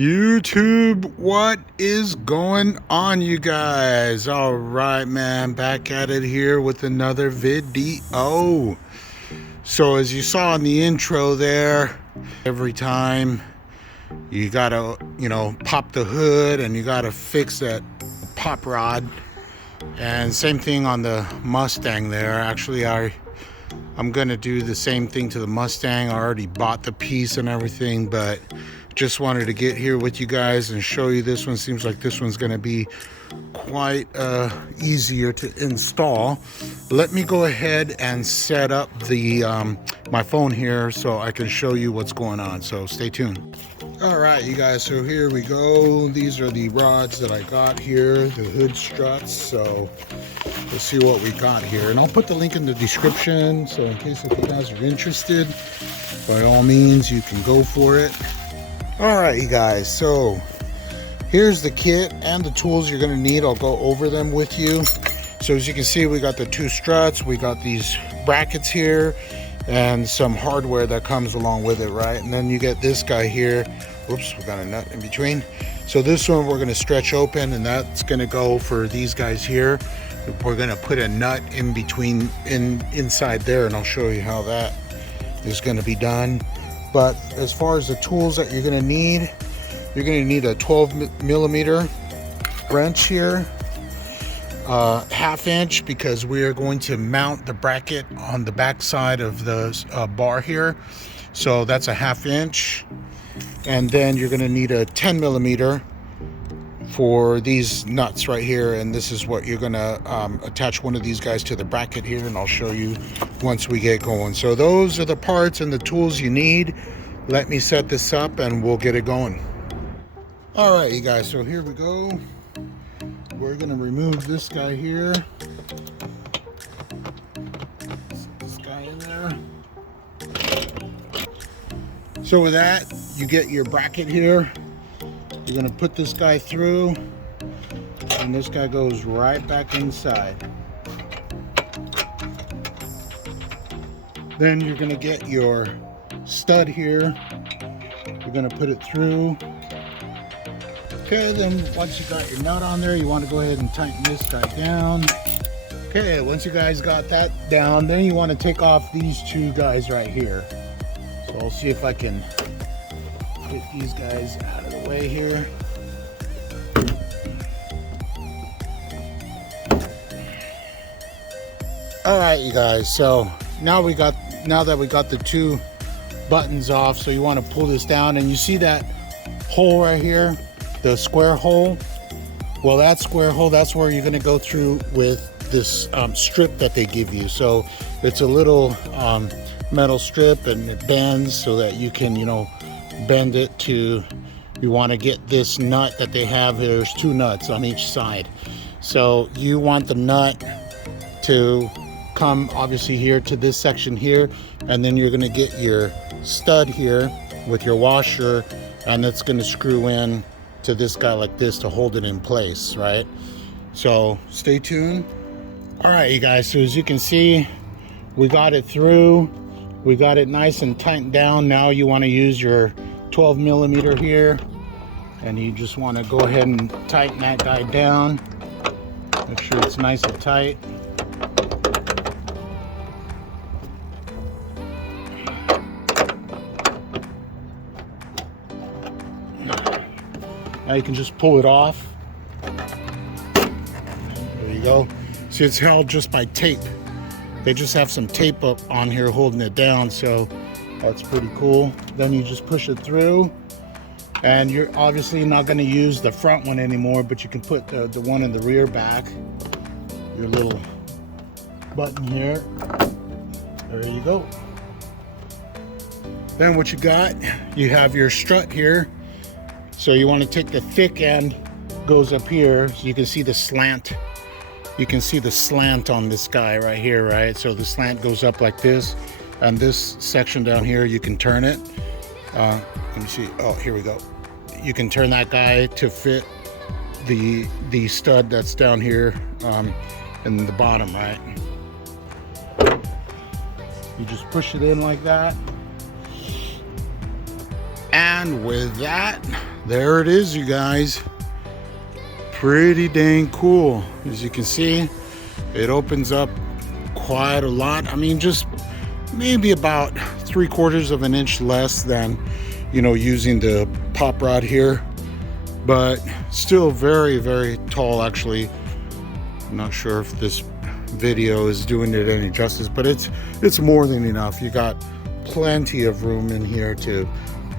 YouTube, what is going on, you guys? All right, man, back at it here with another video. So as you saw in the intro there, every time you gotta, pop the hood and you gotta fix that pop rod. And same thing on the Mustang there. Actually, I'm gonna do the same thing to the Mustang. I already bought the piece and everything, but just wanted to get here with you guys and show you this one. Seems like this one's gonna be quite easier to install. Let me go ahead and set up the my phone here so I can show you what's going on, so stay tuned. All right, you guys, so here we go. These are the rods that I got here, the hood struts. So let's see what we got here, and I'll put the link in the description, so in case if you guys are interested, by all means you can go for it. All right, you guys, so here's the kit and the tools you're gonna need. I'll go over them with you. So as you can see, we got the two struts, we got these brackets here, and some hardware that comes along with it, right? And then you get this guy here. Whoops, we got a nut in between. So this one we're gonna stretch open, and that's gonna go for these guys here. We're gonna put a nut in between, inside there, and I'll show you how that is gonna be done. But as far as the tools that you're gonna need, you're gonna need a 12mm wrench here, 1/2 inch, because we are going to mount the bracket on the back side of the bar here. So that's a 1/2 inch. And then you're gonna need a 10mm for these nuts right here, and this is what you're gonna attach one of these guys to the bracket here, and I'll show you once we get going. So those are the parts and the tools you need. Let me set this up and we'll get it going. All right, you guys, so here we go. We're gonna remove this guy here. Set this guy in there. So with that, you get your bracket here. You're gonna put this guy through, and this guy goes right back inside. Then you're gonna get your stud here. You're gonna put it through. Okay, then once you got your nut on there, you want to go ahead and tighten this guy down. Okay, once you guys got that down, then you want to take off these two guys right here. So I'll see if I can get these guys out of the way here. All right, you guys, so now that we got the two buttons off, so you want to pull this down, and you see that hole right here, the square hole. Well, that square hole, that's where you're going to go through with this strip that they give you. So it's a little metal strip, and it bends so that you can, bend it to, you want to get this nut that they have. There's two nuts on each side. So you want the nut to come obviously here to this section here, and then you're going to get your stud here with your washer, and it's going to screw in to this guy like this to hold it in place, right? So stay tuned. All right, you guys, so as you can see, we got it through. We got it nice and tightened down. Now you want to use your 12mm here, and you just want to go ahead and tighten that guy down. Make sure it's nice and tight. Now you can just pull it off. There you go. See, it's held just by tape. They just have some tape up on here holding it down, so that's pretty cool. Then you just push it through, and you're obviously not going to use the front one anymore, but you can put the one in the rear back. Your little button here. There you go. Then what you got, you have your strut here. So you want to take the thick end, goes up here, so you can see the slant. You can see the slant on this guy right here, right? So the slant goes up like this, and this section down here, you can turn it. Let me see. Oh, here we go. You can turn that guy to fit the stud that's down here in the bottom, right? You just push it in like that. And with that, there it is, you guys. Pretty dang cool. As you can see, it opens up quite a lot. I mean, just maybe about 3/4 of an inch less than, you know, using the pop rod here, but still very, very tall. Actually, I'm not sure if this video is doing it any justice, but it's more than enough. You got plenty of room in here to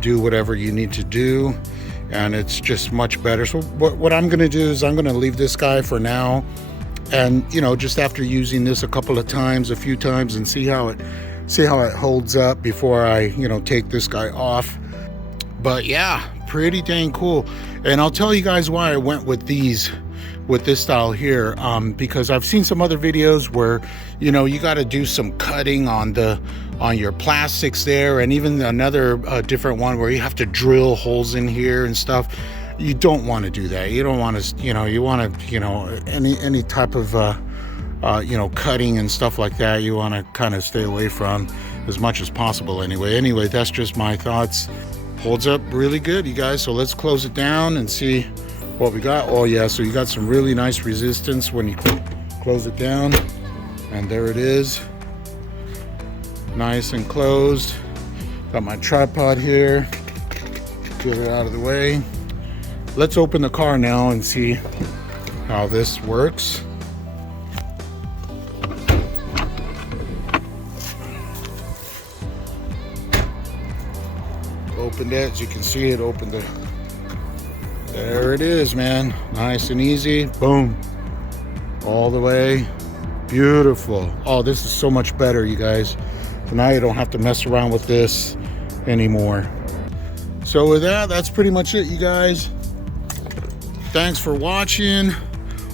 do whatever you need to do, and it's just much better. So what I'm gonna do is I'm gonna leave this guy for now, and you know, just after using this a few times, and see how it holds up before I, you know, take this guy off. But yeah, pretty dang cool. And I'll tell you guys why I went with this style here, because I've seen some other videos where, you know, you got to do some cutting on your plastics there, and even another different one where you have to drill holes in here and stuff. You don't want to do that. You don't want to, you know, you want to, you know, any type of you know, cutting and stuff like that, you want to kind of stay away from as much as possible. Anyway, that's just my thoughts. Holds up really good, you guys. So let's close it down and see what we got. Oh yeah, so you got some really nice resistance when you close it down, and there it is, nice and closed. Got my tripod here, get it out of the way. Let's open the car now and see how this works. Opened it, as you can see, it opened it. There it is, man. Nice and easy. Boom. All the way. Beautiful. Oh, this is so much better, you guys. So now you don't have to mess around with this anymore. So with that, that's pretty much it, you guys. Thanks for watching.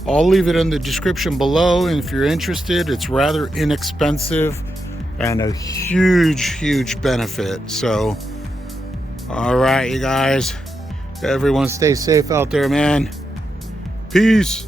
I'll leave it in the description below, and if you're interested, it's rather inexpensive and a huge benefit. So all right, you guys, everyone stay safe out there, man. Peace.